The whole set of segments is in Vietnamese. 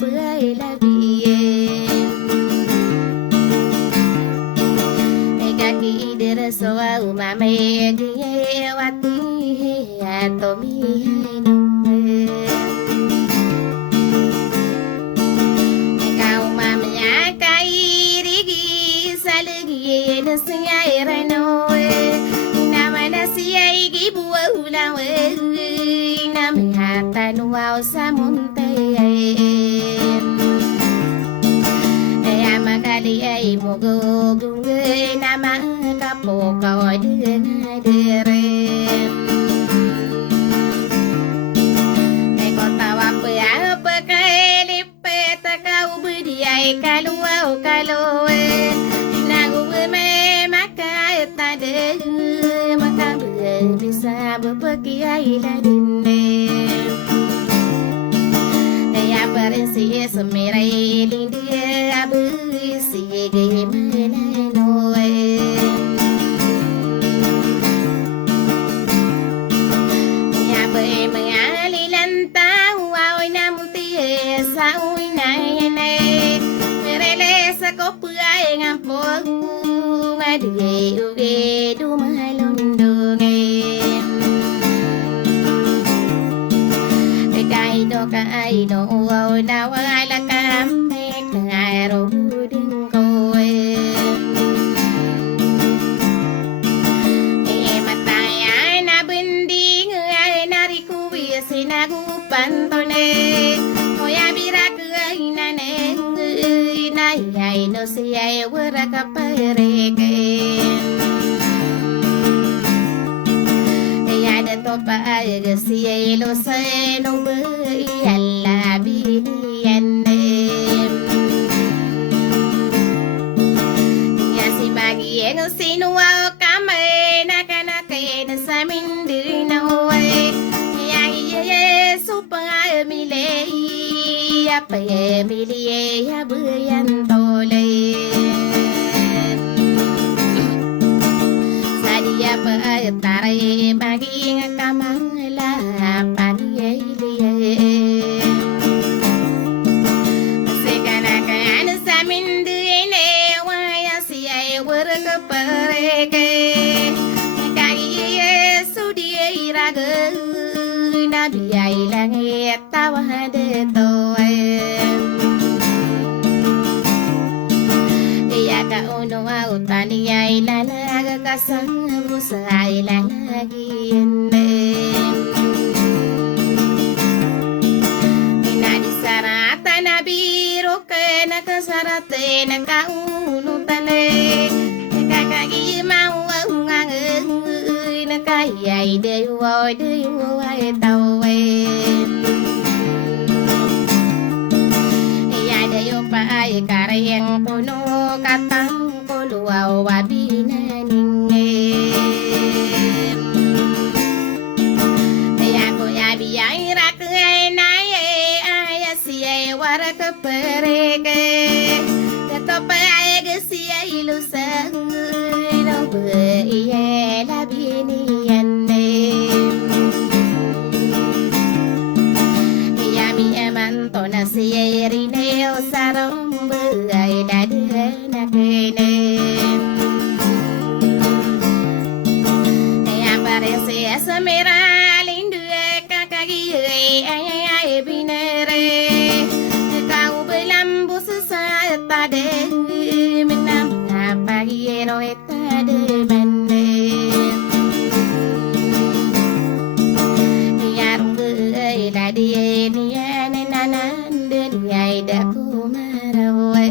bơi la bia kaki dera soa umame giye wati atomi nume kau mamnya kai rigi salgi nasiya irano nama nasiya igi buwa ulawe nama hata nuwa samunte kali ai mogo gunge nama kapo kau dengan derem kota apa apa kali peta kau berdiai kalau kalau nagu me maka tade maka bisa berpergiai ladinde ya berisi semirai lindi abu sige menenoe ya be mengali lantau au namuti sau nai nai merele sakopu ai ngapo ngadie uge du malundunge kai do au nawala kamme ngaro pantone moya birak inane inai no siya wara kapareke ya de topa ay siya lo se no be alla binienne ya si bagi en sinua kame nakana ke samindina apa ye milie ya buyan tole sadia pa tare bagi ngakamala panie liye sekana kan samindu ene waya siya warga pareke kagi ye sudie iraga nabi ai lange tawade to uno au tani ai la la kasang busa ai la lagi ende inadi sarata nabiru kena kasarate na kaunu tane kakagi mau ngang na kai de ai tawe ya de yo pa ai kareng puno katang luau wabina ninge ya ko ya biai rak nai aya siai warak perege to pa ai siai ilusang no be ye la bini ande ya mi aman to na siai rine osarom be ai dade na kene samera lindu kakagi ai binere kau belambu sesata de menam pagi no eta de bende yarung la de ni nanan de ai da kumarawe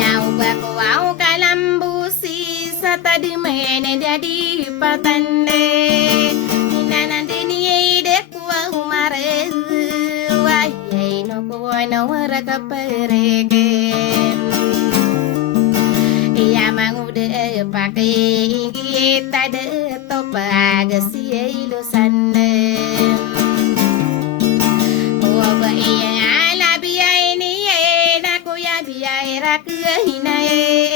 yau ba ko au kalambu tadi mene jadi patande nanande ni de kwa umare wai no ko no wara kaperege ya mangude pakai kita de topa gasi lo sande o ba ya la biya ni na ko ya biya ra ku hinae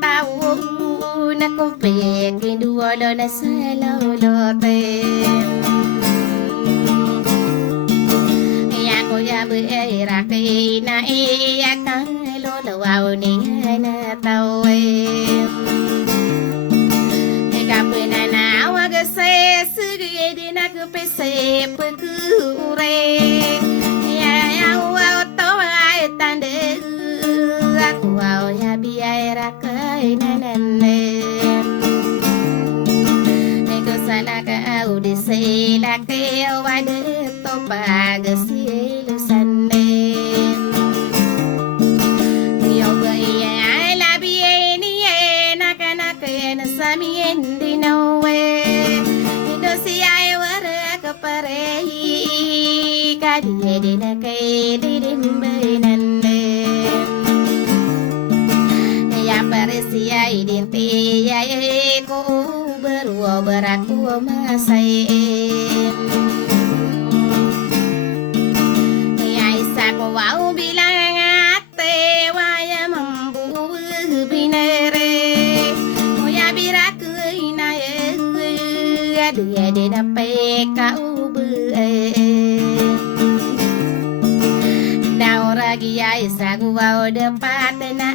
tao na ko pe ke duolo na sa lolo te ya ko ya bu ra ke na ya ka lo lo au ni na tao ka pu na na wa ga se su ge di na ku pe se pu ku re ya ya wa to ai tan de aku au ya bi ai ra ka na na ne ko sana ka au di se la ke wa de to pa ga si lu san ne yo ga ai la bi ni na ka na ke na sa mi endi no we do si ai wa ra ka pare ka di na ke di dim be nan ne ya pare si ai din te ya ko berua beraku masai ya isa ko wau bilang ate waya mambu binere moya biraku ina adu ade na pe ka ubu dauragi ya isa ko wau depat na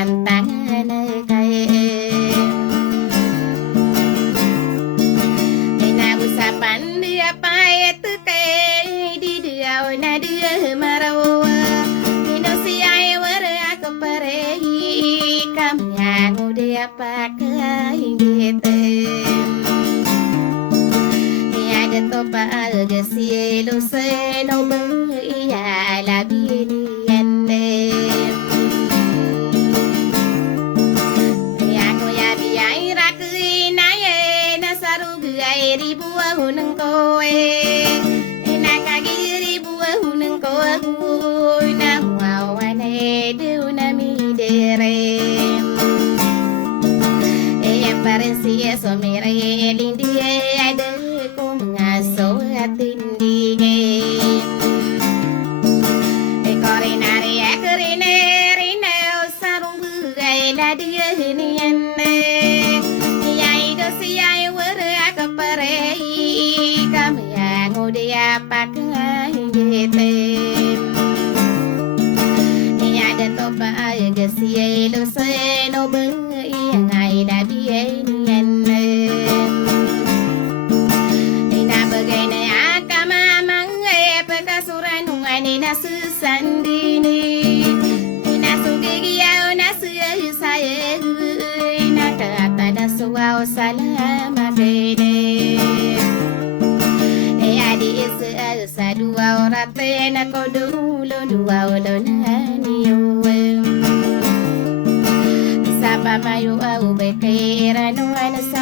antang na kai pandia pae tu ke di dia na dia marawa ino si ai wara ko pare kam ya ngo dia pakai gete ya de to pa de cielo se no be ya la bini ende ya ko ya bi ai ra ku na ye na saru gai ribu huneng koe na kagiri buah huneng koe na wawane de una mi dere paresi eso mire lindi ade ko ngaso atindi korinare akrine rine sarung gai la dia ni enne yai do si ai were akapare dia pakai gete ya de to pa ga cielo se no be yang ai da bien enne ina bagai na akama mange pa kasuran ngani na su sandini ina su giya na su saye ina kata na su au salama bene sa dua orate na ko dulo dua olona niyo sa pa mayo au bekera no ana sa